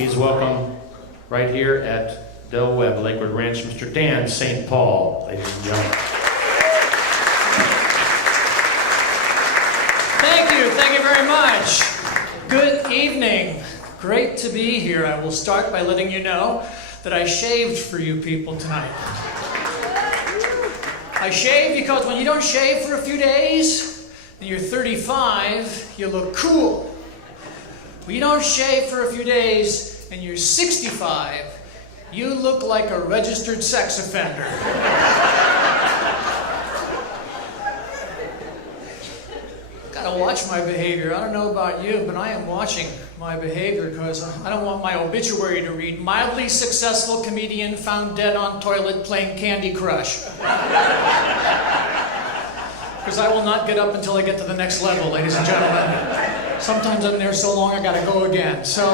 please welcome right here at Del Webb Lakewood Ranch, Mr. Dan St. Paul, ladies and gentlemen. Thank you very much. Good evening. Great to be here. I will start by letting you know that I shaved for you people tonight. I shaved because when you don't shave for a few days, and you're 35, you look cool. When you don't shave for a few days, and you're 65, you look like a registered sex offender. Gotta watch my behavior. I don't know about you, but I am watching my behavior because I don't want my obituary to read, mildly successful comedian found dead on toilet playing Candy Crush. Because I will not get up until I get to the next level, ladies and gentlemen. Sometimes I'm there so long I gotta go again. So,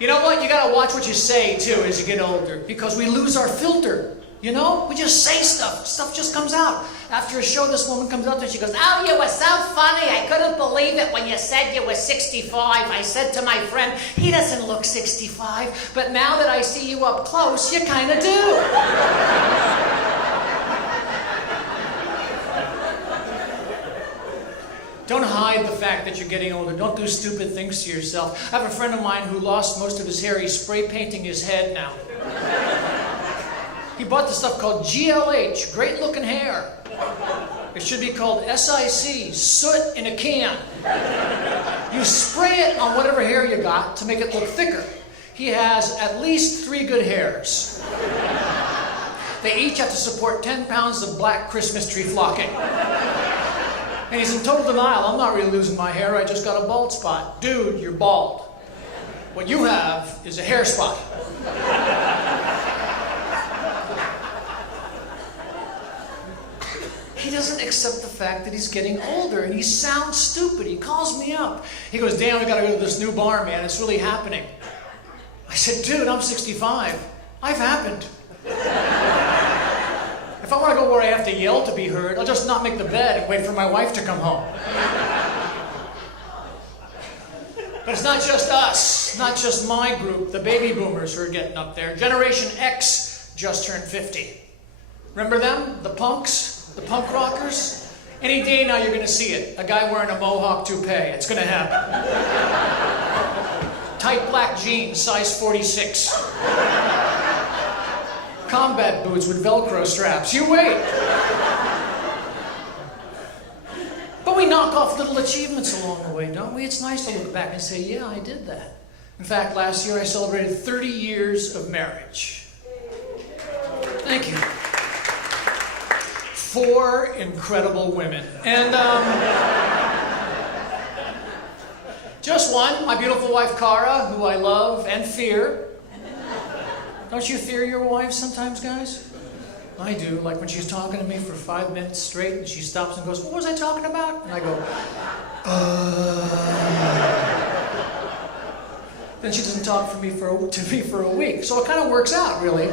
you know what? You gotta watch what you say too as you get older, because we lose our filter. You know, we just say stuff. Stuff just comes out. After a show, this woman comes up to me. She goes, "Oh, you were so funny. I couldn't believe it when you said you were 65. I said to my friend, he doesn't look 65. But now that I see you up close, you kind of do." Don't hide the fact that you're getting older. Don't do stupid things to yourself. I have a friend of mine who lost most of his hair. He's spray painting his head now. He bought this stuff called GLH, great looking hair. It should be called SIC, soot in a can. You spray it on whatever hair you got to make it look thicker. He has at least 3 good hairs. They each have to support 10 pounds of black Christmas tree flocking. And he's in total denial. "I'm not really losing my hair, I just got a bald spot." Dude, you're bald. What you have is a hair spot. He doesn't accept the fact that he's getting older, and he sounds stupid. He calls me up. He goes, "Dan, we gotta go to this new bar, man. It's really happening." I said, "Dude, I'm 65. I've happened. If I want to go where I have to yell to be heard, I'll just not make the bed and wait for my wife to come home." But it's not just us, not just my group, the baby boomers who are getting up there. Generation X just turned 50. Remember them? The punks? The punk rockers? Any day now you're going to see it. A guy wearing a mohawk toupee. It's going to happen. Tight black jeans, size 46. Combat boots with Velcro straps. You wait. But we knock off little achievements along the way, don't we? It's nice to look back and say, yeah, I did that. In fact, last year I celebrated 30 years of marriage. Thank you. 4 incredible women. And just one, my beautiful wife, Cara, who I love and fear. Don't you fear your wife sometimes, guys? I do. Like when she's talking to me for 5 minutes straight and she stops and goes, "What was I talking about?" And I go, Then she doesn't talk to me for a week. So it kind of works out, really.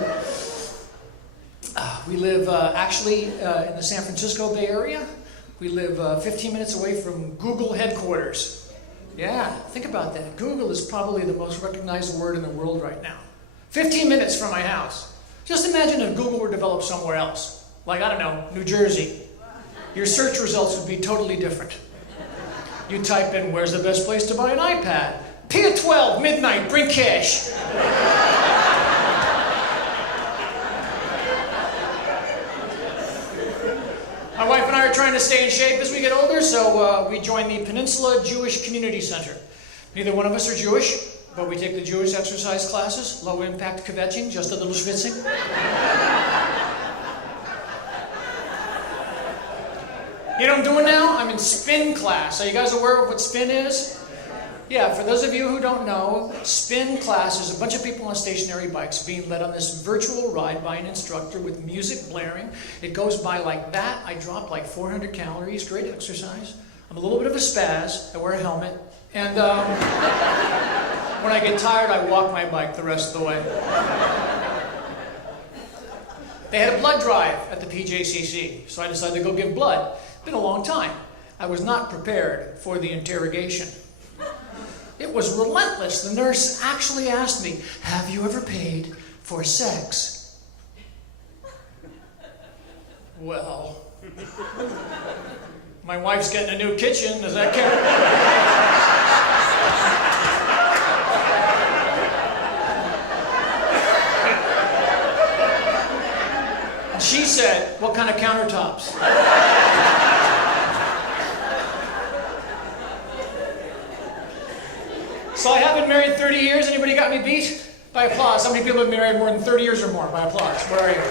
We live actually in the San Francisco Bay Area. We live 15 minutes away from Google headquarters. Yeah, think about that. Google is probably the most recognized word in the world right now. 15 minutes from my house. Just imagine if Google were developed somewhere else. Like, I don't know, New Jersey. Your search results would be totally different. You type in, "Where's the best place to buy an iPad?" "Pier 12, midnight, bring cash." My wife and I are trying to stay in shape as we get older, so we joined the Peninsula Jewish Community Center. Neither one of us are Jewish, but we take the Jewish exercise classes, low impact kvetching, just a little schwitzing. You know what I'm doing now? I'm in spin class. Are you guys aware of what spin is? Yeah, for those of you who don't know, spin class is a bunch of people on stationary bikes being led on this virtual ride by an instructor with music blaring. It goes by like that. I drop like 400 calories, great exercise. I'm a little bit of a spaz. I wear a helmet. And when I get tired, I walk my bike the rest of the way. They had a blood drive at the PJCC, so I decided to go give blood. It's been a long time. I was not prepared for the interrogation. It was relentless. The nurse actually asked me, "Have you ever paid for sex?" Well, my wife's getting a new kitchen. Does that count? And she said, "What kind of countertops?" So I have been married 30 years. Anybody got me beat? By applause. How many people have been married more than 30 years or more? By applause. Where are you?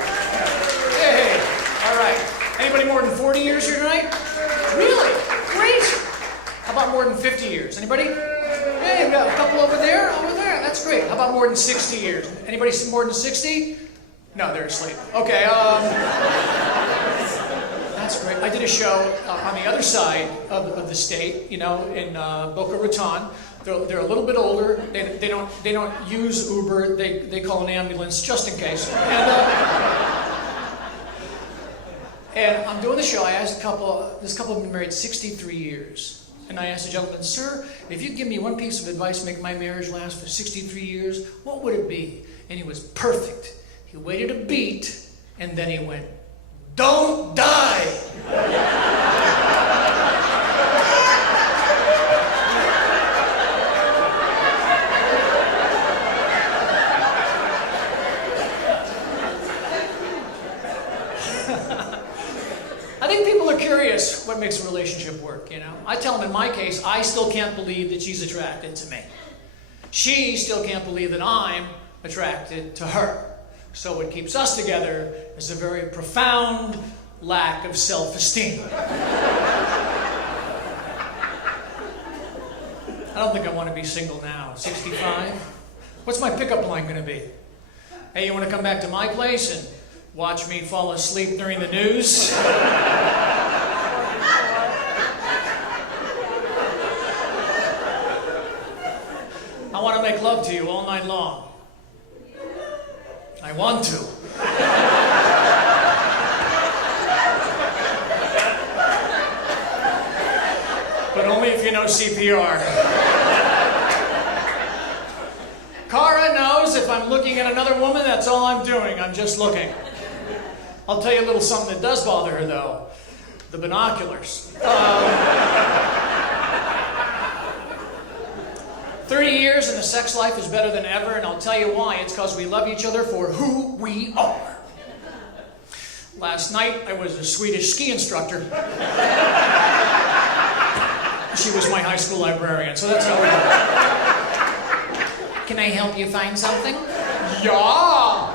Hey. All right. Anybody more than 40 years here tonight? Really? Great. How about more than 50 years? Anybody? Hey, we got a couple over there. Over there. That's great. How about more than 60 years? Anybody more than 60? No, they're asleep. Okay. That's great. I did a show on the other side of the state, in Boca Raton. They're a little bit older. They don't use Uber. They call an ambulance just in case. And I'm doing the show. I asked this couple have been married 63 years. And I asked the gentleman, "Sir, if you could give me one piece of advice to make my marriage last for 63 years, what would it be?" And he was perfect. He waited a beat, and then he went, "Don't die." I think people are curious what makes a relationship work, I tell them in my case, I still can't believe that she's attracted to me. She still can't believe that I'm attracted to her. So what keeps us together is a very profound lack of self-esteem. I don't think I want to be single now. 65? What's my pickup line going to be? "Hey, you want to come back to my place and watch me fall asleep during the news?" "I want to make love to you all night long." I want to. But only if you know CPR. Cara knows if I'm looking at another woman, that's all I'm doing. I'm just looking. I'll tell you a little something that does bother her, though. The binoculars. 30 years and the sex life is better than ever, and I'll tell you why. It's because we love each other for who we are. Last night, I was a Swedish ski instructor. She was my high school librarian, so that's how we do it. "Can I help you find something?" "Yeah!"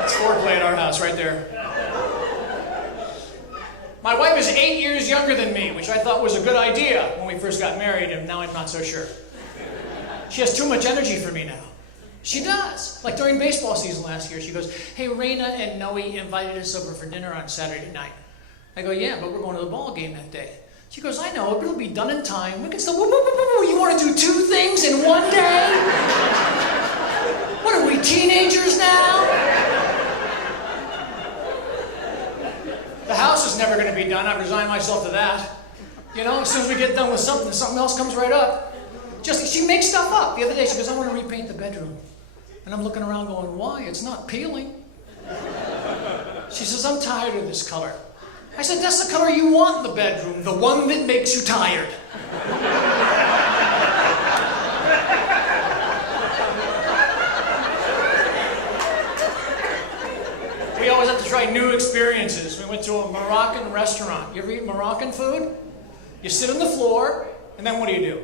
That's foreplay at our house right there. My wife is 8 years younger than me, which I thought was a good idea when we first got married, and now I'm not so sure. She has too much energy for me now. She does. Like during baseball season last year, she goes, "Hey, Raina and Noe invited us over for dinner on Saturday night." I go, "Yeah, but we're going to the ball game that day." She goes, "I know, it'll be done in time. We can still, you want to do two things in one day? What are we, teenagers now?" The house is never going to be done. I've resigned myself to that. As soon as we get done with something else comes right up. She makes stuff up. The other day she goes, "I want to repaint the bedroom." And I'm looking around going, "Why? It's not peeling." She says, "I'm tired of this color." I said, "That's the color you want in the bedroom, the one that makes you tired." We always have to try new experiences. We went to a Moroccan restaurant. You ever eat Moroccan food? You sit on the floor, and then what do?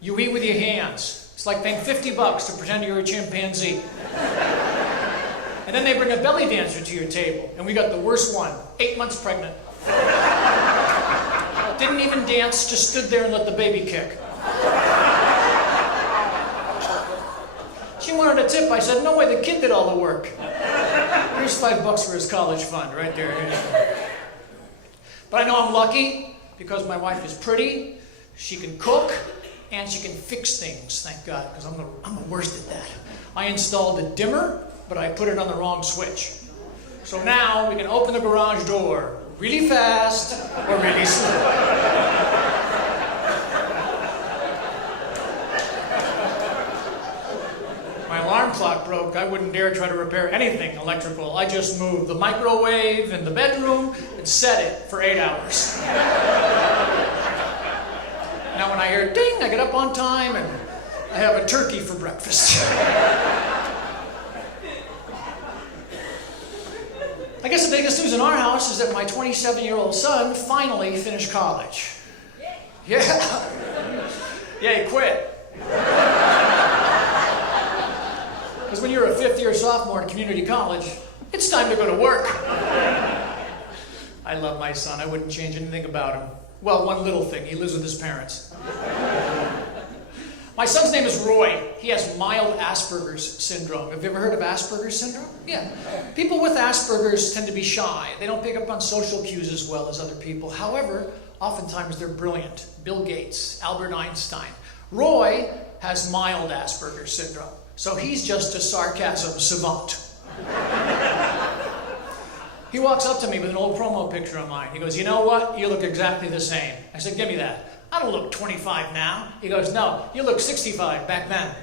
You eat with your hands. It's like paying $50 to pretend you're a chimpanzee. And then they bring a belly dancer to your table. And we got the worst one, 8 months pregnant. Didn't even dance, just stood there and let the baby kick. She wanted a tip. I said, "No way, the kid did all the work." Here's $5 for his college fund, right there. But I know I'm lucky because my wife is pretty, she can cook, and she can fix things, thank God, because I'm the worst at that. I installed a dimmer, but I put it on the wrong switch. So now we can open the garage door, really fast or really slow. My alarm clock broke. I wouldn't dare try to repair anything electrical. I just moved the microwave in the bedroom and set it for 8 hours. Now when I hear ding, I get up on time and I have a turkey for breakfast. I guess the biggest news in our house is that my 27-year-old son finally finished college. Yeah. Yeah, he quit. Because when you're a fifth-year sophomore in community college, it's time to go to work. I love my son. I wouldn't change anything about him. Well, one little thing. He lives with his parents. My son's name is Roy. He has mild Asperger's syndrome. Have you ever heard of Asperger's syndrome? Yeah. People with Asperger's tend to be shy. They don't pick up on social cues as well as other people. However, oftentimes they're brilliant. Bill Gates, Albert Einstein. Roy has mild Asperger's syndrome. So he's just a sarcasm savant. He walks up to me with an old promo picture of mine. He goes, "You know what? You look exactly the same." I said, "Give me that." "I don't look 25 now." He goes, "No, you look 65 back then."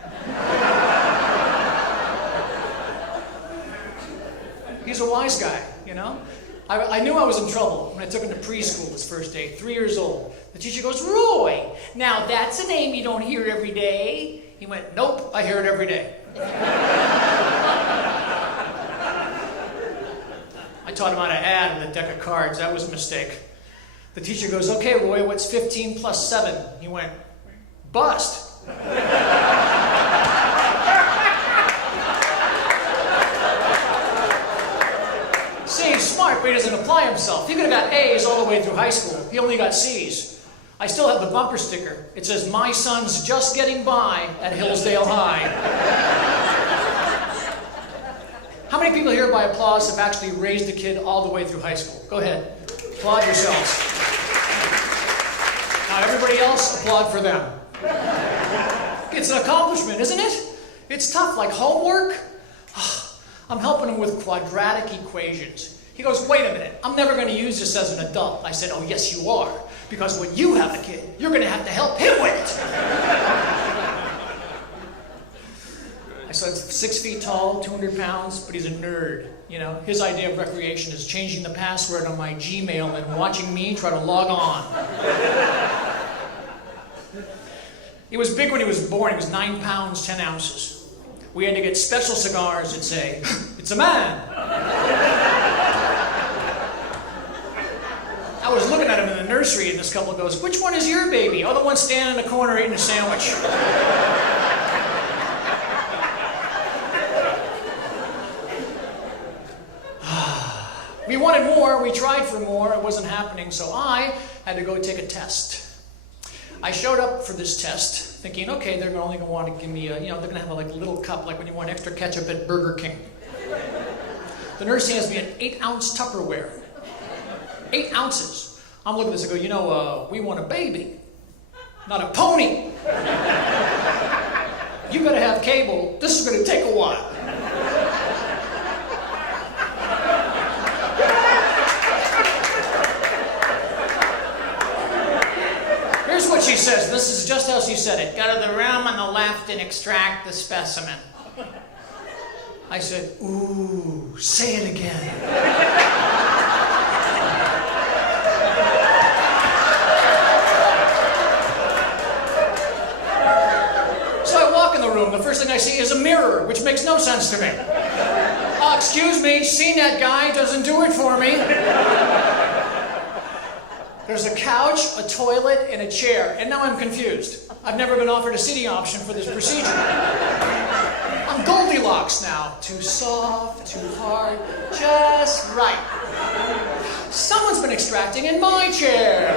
He's a wise guy, you know? I knew I was in trouble when I took him to preschool his first day, 3 years old. The teacher goes, "Roy, now that's a name you don't hear every day." He went, "Nope, I hear it every day." I taught him how to add with a deck of cards. That was a mistake. The teacher goes, "Okay, Roy, what's 15 plus 7? He went, "Bust." See, he's smart, but he doesn't apply himself. He could have got A's all the way through high school. He only got C's. I still have the bumper sticker. It says, "My son's just getting by at Hillsdale High." How many people here by applause have actually raised a kid all the way through high school? Go ahead. Applaud yourselves. Now everybody else, applaud for them. It's an accomplishment, isn't it? It's tough, like homework. I'm helping him with quadratic equations. He goes, "Wait a minute, I'm never going to use this as an adult." I said, "Oh, yes, you are. Because when you have a kid, you're going to have to help him with it." My son's 6 feet tall, 200 pounds, but he's a nerd. You know, his idea of recreation is changing the password on my Gmail and watching me try to log on. He was big when he was born. He was 9 pounds, 10 ounces. We had to get special cigars that say, "It's a man." I was looking at him in the nursery, and this couple goes, "Which one is your baby?" "Oh, the one standing in the corner eating a sandwich." We wanted more. We tried for more. It wasn't happening, so I had to go take a test. I showed up for this test thinking, okay, they're only going to want to give me a, they're going to have a little cup like when you want extra ketchup at Burger King. The nurse hands me an 8-ounce Tupperware. 8 ounces. I'm looking at this and go, we want a baby, not a pony. You got to have cable. This is going to take a while. Here's what she says. This is just how she said it. "Go to the room on the left and extract the specimen." I said, "Ooh, say it again." So I walk in the room. The first thing I see is a mirror, which makes no sense to me. Excuse me, CNET guy doesn't do it for me. There's a couch, a toilet, and a chair, and now I'm confused. I've never been offered a seating option for this procedure. I'm Goldilocks now. Too soft, too hard, just right. Someone's been extracting in my chair.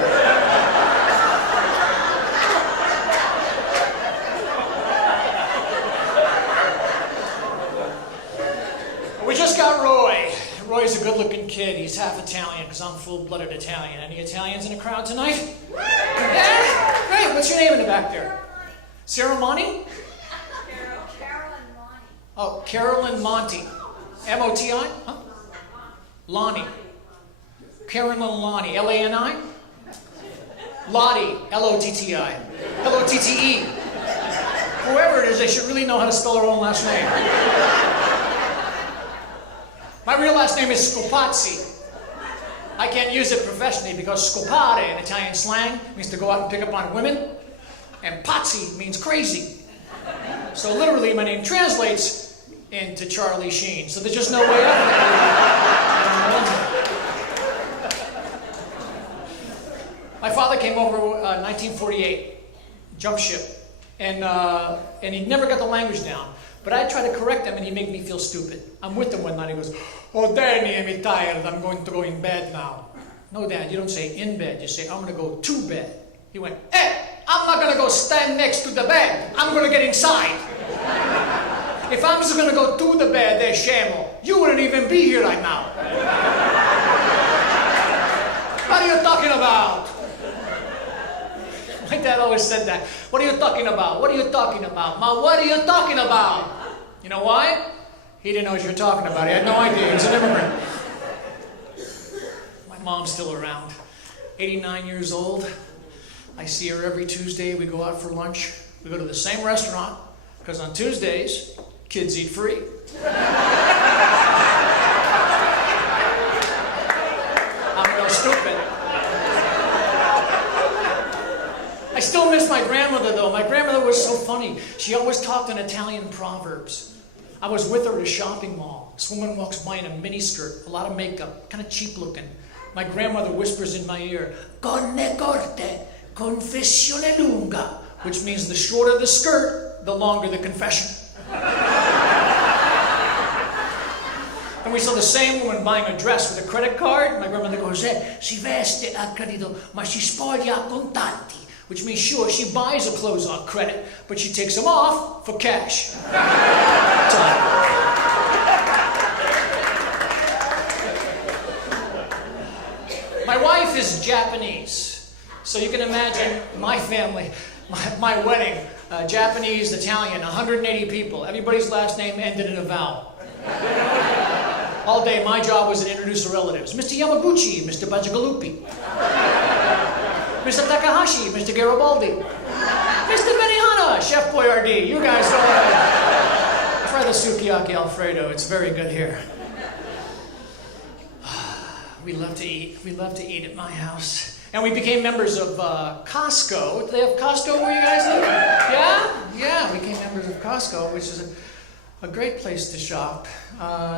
We just got Roy. Roy's a good-looking kid. He's half Italian because I'm full-blooded Italian. Any Italians in the crowd tonight? Yeah? Great. What's your name in the back there? Sarah Monty? Carolyn Monty. Oh, Carolyn Monty. M-O-T-I? Huh? Lonnie. Karen Lonnie, L-A-N-I? Lottie, L-O-T-T-I. L-O-T-T-E. Whoever it is, they should really know how to spell her own last name. My real last name is Scopazzi. I can't use it professionally because scopare in Italian slang means to go out and pick up on women, and pazzi means crazy. So literally, my name translates into Charlie Sheen. So there's just no way out of it. My father came over in 1948, jump ship, and he never got the language down. But I tried to correct him, and he'd make me feel stupid. I'm with him one night, he goes, "Oh, Danny, I'm tired, I'm going to go in bed now." No, Dad, you don't say in bed, you say, "I'm going to go to bed." He went, "Hey, I'm not going to go stand next to the bed, I'm going to get inside." If I'm just going to go to the bed, scemo, you wouldn't even be here right now. What are you talking about? My dad always said that. What are you talking about? What are you talking about? Ma, what are you talking about? You know why? He didn't know what you were talking about. He had no idea. He was an immigrant. My mom's still around. 89 years old. I see her every Tuesday. We go out for lunch. We go to the same restaurant because on Tuesdays, kids eat free. I'm real stupid. I still miss my grandmother, though. My grandmother was so funny. She always talked in Italian proverbs. I was with her at a shopping mall. This woman walks by in a miniskirt, a lot of makeup, kind of cheap looking. My grandmother whispers in my ear, "Conne corte, confessione lunga," which means the shorter the skirt, the longer the confession. And we saw the same woman buying a dress with a credit card. My grandmother goes, "Si veste a credito, ma si spoglia a contanti." Which means, sure, she buys her clothes on credit, but she takes them off for cash. My wife is Japanese, so you can imagine my family, my wedding, Japanese, Italian, 180 people. Everybody's last name ended in a vowel. All day, my job was to introduce the relatives. Mr. Yamaguchi, Mr. Bajagalupi. Mr. Takahashi, Mr. Garibaldi. Mr. Benihana, Chef Boyardee. You guys know try the sukiyaki Alfredo. It's very good here. We love to eat. We love to eat at my house. And we became members of Costco. Do they have Costco where you guys live? Yeah, we became members of Costco, which is a great place to shop.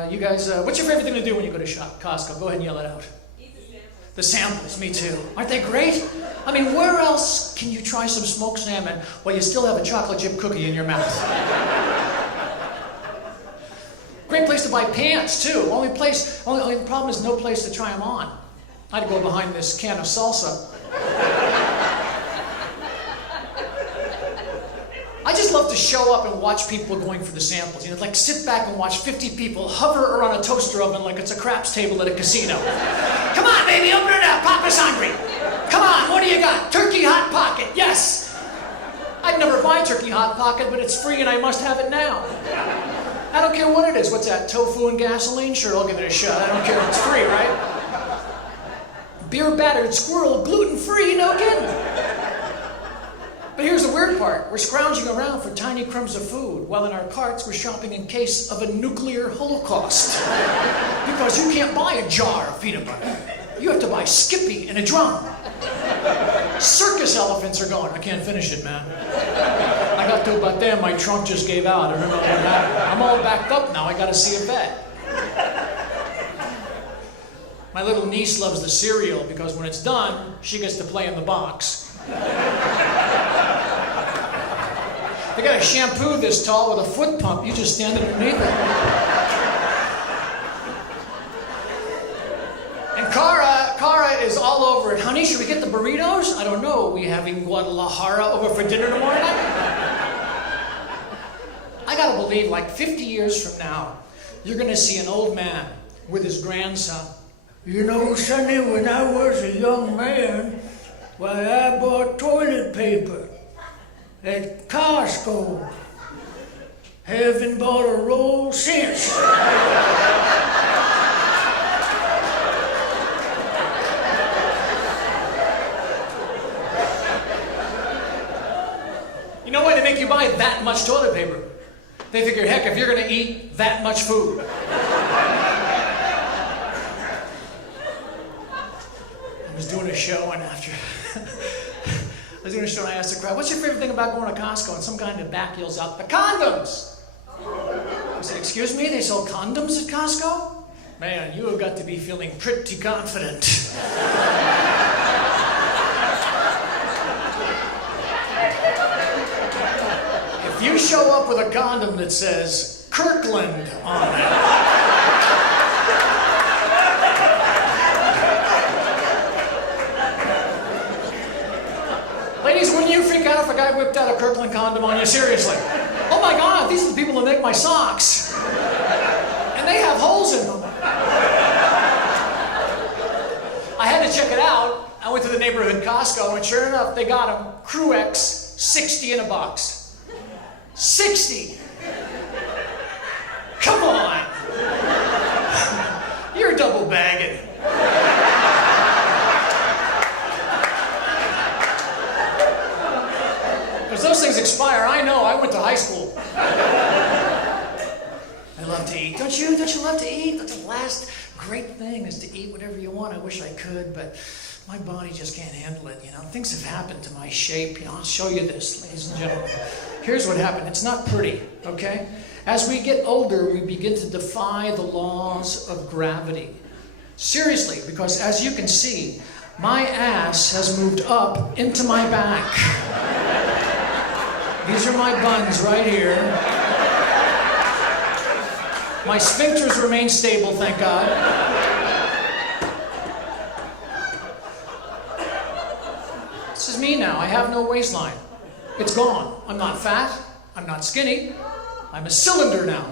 You guys, what's your favorite thing to do when you go to shop? Costco. Go ahead and yell it out. The samples, me too. Aren't they great? I mean, where else can you try some smoked salmon while you still have a chocolate chip cookie in your mouth? Great place to buy pants, too. Only the problem is no place to try them on. I had to go behind this can of salsa. I just love to show up and watch people going for the samples. You know, like sit back and watch 50 people hover around a toaster oven like it's a craps table at a casino. Come on, baby, open it up. Papa's hungry. Come on, what do you got? Turkey Hot Pocket. Yes. I'd never buy Turkey Hot Pocket, but it's free and I must have it now. I don't care what it is. What's that, tofu and gasoline? Sure, I'll give it a shot. I don't care. It's free, right? Beer battered squirrel, gluten-free, no kidding. But here's the weird part. We're scrounging around for tiny crumbs of food, while in our carts we're shopping in case of a nuclear holocaust. Because you can't buy a jar of peanut butter. You have to buy Skippy in a drum. Circus elephants are going. I can't finish it, man. I got to about there, my trunk just gave out. I don't know what happened. I'm all backed up now. I got to see a vet. My little niece loves the cereal because when it's done, she gets to play in the box. They got a shampoo this tall with a foot pump. You just stand underneath it. And Cara is all over it. Honey, should we get the burritos? I don't know. We having Guadalajara over for dinner tomorrow night? I gotta believe, like 50 years from now, you're gonna see an old man with his grandson. You know, Sonny, when I was a young man, well, I bought toilet paper at Costco. Haven't bought a roll since. get that much toilet paper. They figured, heck, if you're going to eat that much food. I was doing a show, and after I asked the crowd, what's your favorite thing about going to Costco? And some guy in the back yells out, the condoms! I said, excuse me, they sell condoms at Costco? Man, you have got to be feeling pretty confident. If you show up with a condom that says Kirkland on it, ladies, wouldn't you freak out if a guy whipped out a Kirkland condom on you? Seriously. Oh my God, these are the people that make my socks. And they have holes in them. I had to check it out. I went to the neighborhood Costco, and sure enough, they got them quirks, 60 in a box. 60! Come on! You're double bagging. Because those things expire. I know, I went to high school. I love to eat. Don't you? Don't you love to eat? That's the last great thing is to eat whatever you want. I wish I could, but my body just can't handle it. You know, things have happened to my shape. You know, I'll show you this, ladies and gentlemen. Here's what happened. It's not pretty, okay? As we get older, we begin to defy the laws of gravity. Seriously, because as you can see, my ass has moved up into my back. These are my buns right here. My sphincters remain stable, thank God. This is me now. I have no waistline. It's gone. I'm not fat. I'm not skinny. I'm a cylinder now.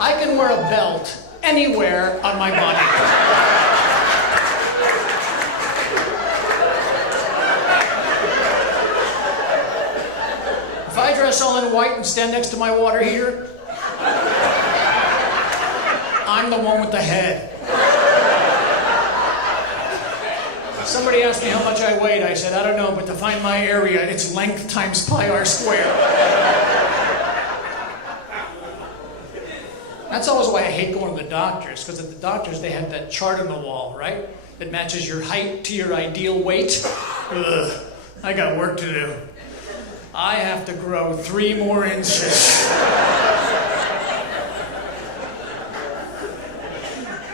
I can wear a belt anywhere on my body. If I dress all in white and stand next to my water heater, I'm the one with the head. Somebody asked me how much I weighed. I said, I don't know, but to find my area, it's length times pi r squared. That's always why I hate going to the doctors, because at the doctors, they have that chart on the wall, right? That matches your height to your ideal weight. Ugh, I got work to do. I have to grow 3 more inches.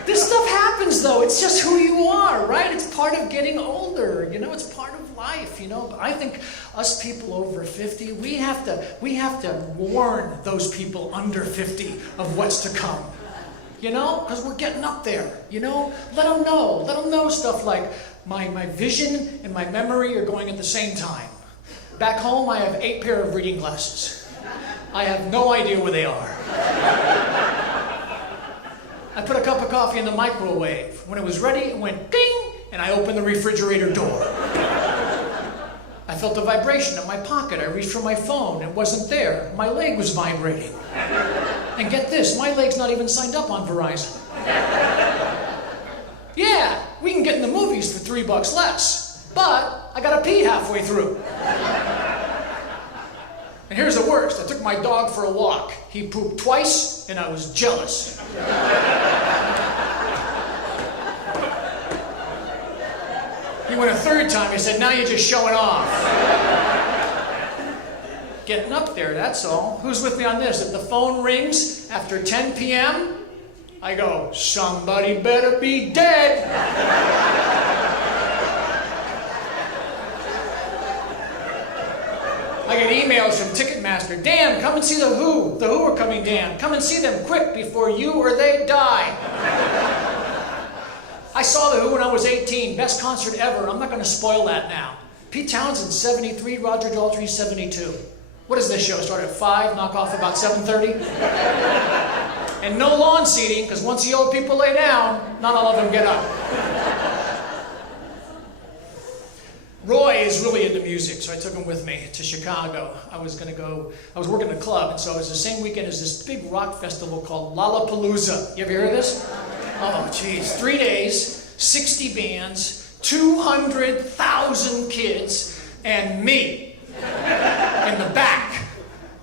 This stuff happens, though. It's just who you are, right? It's part of getting older. You know, it's part of life. You know, but I think us people over 50, we have to warn those people under 50 of what's to come. You know, because we're getting up there. You know, let them know. Let them know stuff like my vision and my memory are going at the same time. Back home, I have 8 pair of reading glasses. I have no idea where they are. I put a cup of coffee in the microwave. When it was ready, it went ding, and I opened the refrigerator door. I felt a vibration in my pocket. I reached for my phone. It wasn't there. My leg was vibrating. And get this, my leg's not even signed up on Verizon. Yeah, we can get in the movies for $3 less, but I gotta pee halfway through. And here's the worst. I took my dog for a walk. He pooped twice, and I was jealous. He went a 3rd time. He said, now you're just showing off. Getting up there, that's all. Who's with me on this? If the phone rings after 10 p.m., I go, somebody better be dead. I get emails from Ticketmaster. Dan, come and see The Who. The Who are coming, Dan. Come and see them quick before you or they die. I saw The Who when I was 18. Best concert ever. I'm not going to spoil that now. Pete Townsend, 73. Roger Daltrey, 72. What does this show? Start at 5, knock off about 7:30? And no lawn seating, because once the old people lay down, not all of them get up. Roy is really into music, so I took him with me to Chicago. I was working in a club, and so it was the same weekend as this big rock festival called Lollapalooza. You ever hear of this? Oh, geez. 3 days, 60 bands, 200,000 kids, and me in the back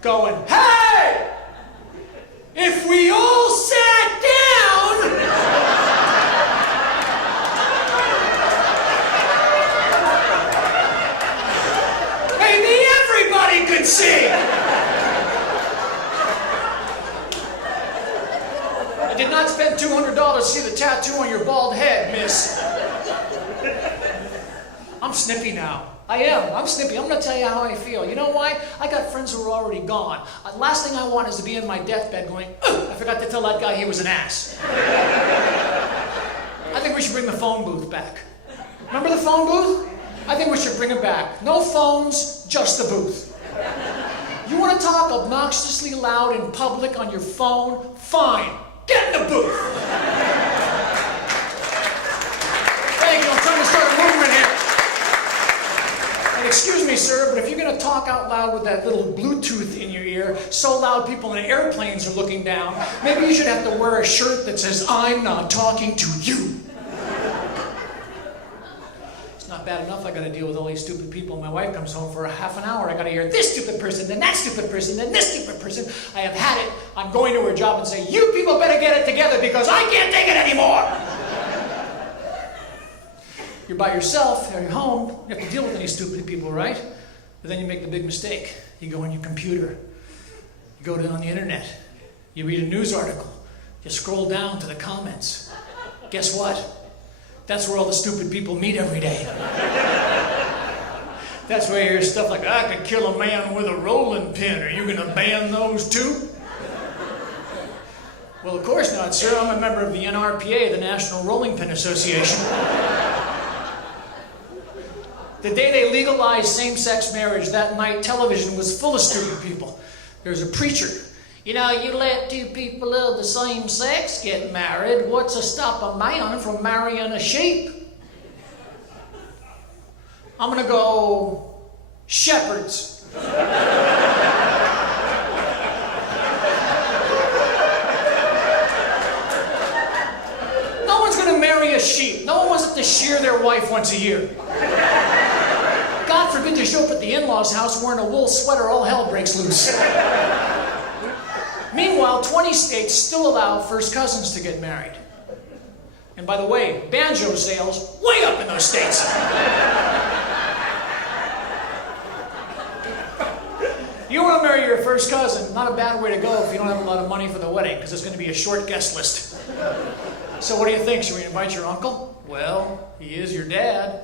going, "Hey! If we all sat down, maybe everybody could see." I did not spend $200 to see the tattoo on your bald head, miss. I'm snippy now. I am. I'm snippy. I'm going to tell you how I feel. You know why? I got friends who are already gone. Last thing I want is to be in my deathbed going, "Ugh, I forgot to tell that guy he was an ass." I think we should bring the phone booth back. Remember the phone booth? I think we should bring it back. No phones, just the booth. You want to talk obnoxiously loud in public on your phone? Fine. Get in the booth. Thank you. I'm trying to start a movement here. And excuse me, sir, but if you're going to talk out loud with that little Bluetooth in your ear, so loud people in airplanes are looking down, maybe you should have to wear a shirt that says, "I'm not talking to you." It's not bad enough I got to deal with all these stupid people. My wife comes home for a half an hour. I got to hear this stupid person, then that stupid person, then this stupid person. I have had it. I'm going to her job and say, "You people better get it together because I can't take it anymore." You're by yourself, you're home, you have to deal with any stupid people, right? But then you make the big mistake. You go on your computer, you go on the internet, you read a news article, you scroll down to the comments. Guess what? That's where all the stupid people meet every day. That's where you hear stuff like, "I could kill a man with a rolling pin. Are you going to ban those too?" Well, of course not, sir. I'm a member of the NRPA, the National Rolling Pin Association. The day they legalized same-sex marriage, that night television was full of stupid people. There's a preacher. "You know, you let two people of the same sex get married. What's to stop a man from marrying a sheep?" I'm going to go shepherds. No one's going to marry a sheep. No one wants to shear their wife once a year. God forbid to show up at the in-laws' house wearing a wool sweater, all hell breaks loose. Meanwhile, 20 states still allow first cousins to get married. And by the way, banjo sales way up in those states. You want to marry your first cousin, not a bad way to go if you don't have a lot of money for the wedding, because it's going to be a short guest list. So what do you think? Should we invite your uncle? Well, he is your dad.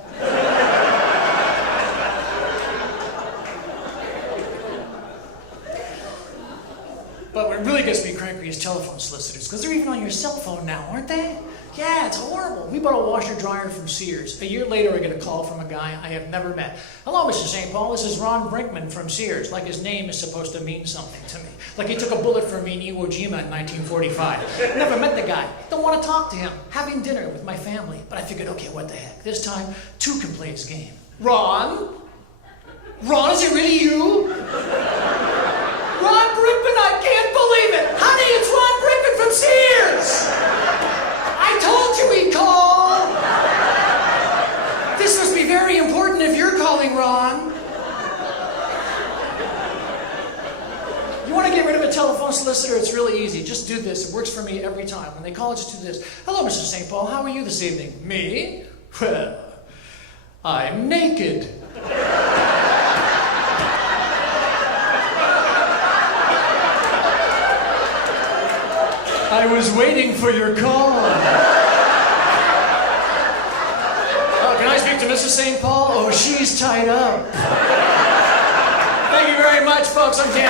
But what really gets me cranky is telephone solicitors, because they're even on your cell phone now, aren't they? Yeah, it's horrible. We bought a washer dryer from Sears. A year later, I get a call from a guy I have never met. "Hello, Mr. St. Paul. This is Ron Brinkman from Sears." Like his name is supposed to mean something to me. Like he took a bullet for me in Iwo Jima in 1945. Never met the guy. Don't want to talk to him. Having dinner with my family. But I figured, okay, what the heck? This time, two can play his game. "Ron? Ron, is it really you? Ron Brinkman, I can't believe it! Honey, it's Ron Brinkman from Sears! I told you he'd call! This must be very important if you're calling, Ron." You want to get rid of a telephone solicitor? It's really easy. Just do this. It works for me every time. When they call, just do this. "Hello, Mr. St. Paul. How are you this evening?" "Me? Well, I'm naked." "I was waiting for your call." "Oh, can I speak to Mrs. St. Paul?" "Oh, she's tied up." Thank you very much, folks. I'm Dan.